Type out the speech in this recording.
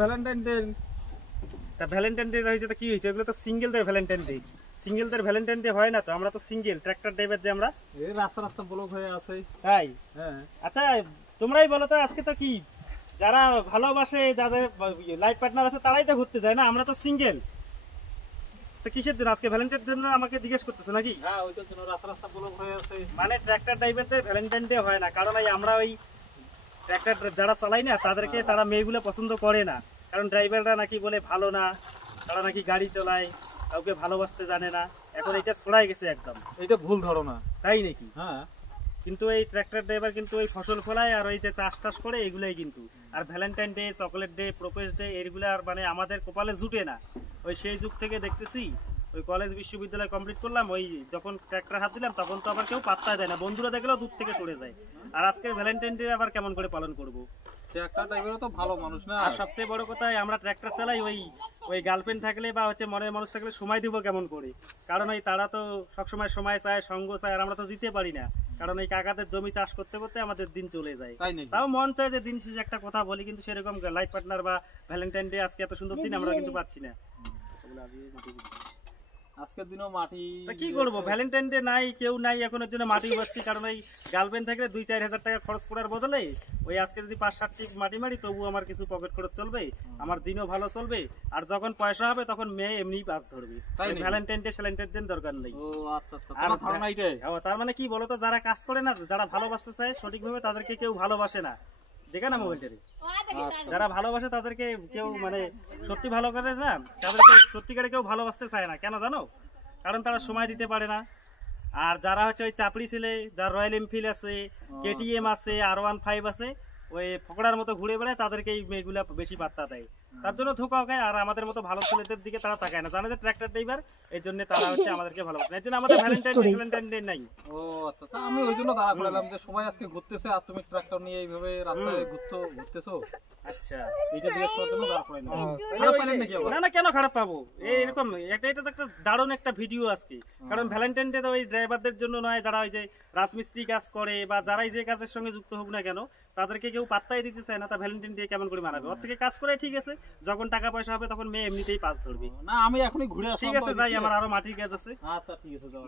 Valentine day. তা Valentine day হয়েছে তো কি হয়েছে? এগুলো তো সিঙ্গেলদের ভ্যালেন্টাইন ডে, সিঙ্গেলদের ভ্যালেন্টাইন ডে হয় না তো। আমরা তো সিঙ্গেল ট্র্যাক্টর ড্রাইভার যে আমরা, এই রাস্তা রাস্তা ব্লক হয়ে আছে। তাই হ্যাঁ আচ্ছা তোমরাই বলো তো, আজকে তো কি যারা ভালোবাসে, যাদের লাইফ পার্টনার আছে তারাই তো ঘুরতে যায় না, আমরা তো সিঙ্গেল। তো কিসের জন্য আজকে ভ্যালেন্টাইন জন্য আমাকে জিজ্ঞেস করতেছো নাকি? হ্যাঁ ওইটার জন্য রাস্তা রাস্তা ব্লক হয়ে আছে। মানে ট্র্যাক্টর ড্রাইভারদের ভ্যালেন্টাইন ডে হয় না, কারণ এই আমরা ওই ট্র্যাক্টর যারা চালাই না তাদেরকে তারা মেয়েগুলো পছন্দ করে না, কারণ ড্রাইভাররা নাকি বলে ভালো না, তারা নাকি গাড়ি চালায়, কাউকে ভালোবাসতে জানে না। এখন এটা ছড়াই গেছে একদম, এটা ভুল ধারণা। তাই নাকি? হ্যাঁ কিন্তু এই ট্র্যাক্টর ড্রাইভার কিন্তু ওই ফসল ফলায় আর ওই যে চাষ টাস করে এগুলাই কিন্তু। আর Valentine day, chocolate day, propose day এগুলো আর মানে আমাদের কপালে জুটে না। ওই সেই যুগ থেকে দেখতেছি, ওই কলেজ বিশ্ববিদ্যালয় কমপ্লিট করলাম, ওই যখন ট্র্যাক্টর হাত দিলাম তখন তো আবার কেউ পাত্তা দেয় না, বন্ধুরা দেখলেও দূর থেকে সরে যায়। আর আজকে ভ্যালেন্টাইন ডে আবার কেমন করে পালন করব? ট্র্যাক্টর ড্রাইভারও তো ভালো মানুষ না। আর সবচেয়ে বড় কথা, আমরা ট্র্যাক্টর চালাই, ওই ওই গার্লফ্রেন্ড থাকলে বা হচ্ছে মনের মানুষ থাকলে সময় দিব কেমন করে? কারণ ওই তারা তো সবসময় সময় চায়, সঙ্গ চায়, আর আমরা তো দিতে পারি না, কারণ এই কাকাদের জমি চাষ করতে করতে আমাদের দিন চলে যায়। তাও মন চায় যে দিন শেষে একটা কথা বলি, কিন্তু সেরকম লাইফ পার্টনার বা ভ্যালেন্টাইন ডে আজকে এত সুন্দর দিন আমরা কিন্তু পাচ্ছি না। আজকের দিনও মাটি কি করবো, ভ্যালেন্টাইন ডে নাই, কেউ নাই, এখনের জন্য মাটি পাচ্ছি। কারণ ওই গার্লফ্রেন্ড থাকলে 2-4 হাজার টাকা খরচ করার বদলে ওই আজকে যদি 5-7টি মাটি মারি তবু আমার কিছু পকেট খরচ চলবে, আমার দিনও ভালো চলবে। আর যখন পয়সা হবে তখন মেয়ে এমনি পাস ধরবে, ভ্যালেন্টাইন ডে স্যালেন্টাইন দিন দরকার নেই। তার মানে কি বলতো, যারা কাজ করে না, যারা ভালোবাসতে চায় সঠিকভাবে, তাদেরকে কেউ ভালোবাসে না। দেখে না মোবাইলটারে, যারা ভালোবাসে তাদেরকে কেউ মানে সত্যি ভালো করে না, তাদেরকে সত্যিকারে কেউ ভালোবাসতে চায় না। কেন জানো? কারণ তারা সময় দিতে পারে না। আর যারা হচ্ছে ওই চাপড়ি ছেলে, যার রয়্যাল এনফিল্ড আছে, KTM আছে, R15 আছে, ওই ফকড়ার মতো ঘুরে বেড়ায়, তাদেরকে এই মেয়েগুলা বেশি পাত্তা দেয়, তার জন্য ধোকা খায়। আর আমাদের মতো ভালো ছেলেদের দিকে তারা তাকায় না, জানে যে ট্র্যাক্টর ড্রাইভার, এই জন্য তারা হচ্ছে আমাদেরকে ভালোবাসে না। এই জন্য আমাদের ভ্যালেন্টাইন ডে নাই। ও আচ্ছা, আমি ওই জন্য দাঁড়া করলাম যে সবাই আজকে ঘুরতেছে আর তুমি ট্রাক্টর নিয়ে এইভাবে রাস্তায় ঘুরতেছো। আচ্ছা, এইটা জিজ্ঞেস করার জন্য দাঁড়া করলাম। খারাপ পাইলেন নাকি? না না, কেন খারাপ পাবো? এরকম এটা তো একটা দারুণ একটা ভিডিও আজকে। কারণ ভ্যালেন্টাইন ডে তো ওই ড্রাইভারদের জন্য নয়, যারা ওই যে রাজমিস্ত্রি কাজ করে বা যারাই যে কাজের সঙ্গে যুক্ত হোক না কেন, তাদেরকে কেউ পাত্তাই দিতে চায় না। তা ভ্যালেন্টাইন ডে কেমন করে মানাবে? ওর থেকে কাজ করে ঠিক আছে, যখন টাকা পয়সা হবে তখন মেয়ে এমনিতেই পাস ধরবে। না আমি এখনই ঘুরে আসি। ঠিক আছে, যাই, আমার আরো মাটির কাজ আছে। আচ্ছা ঠিক আছে, যাও।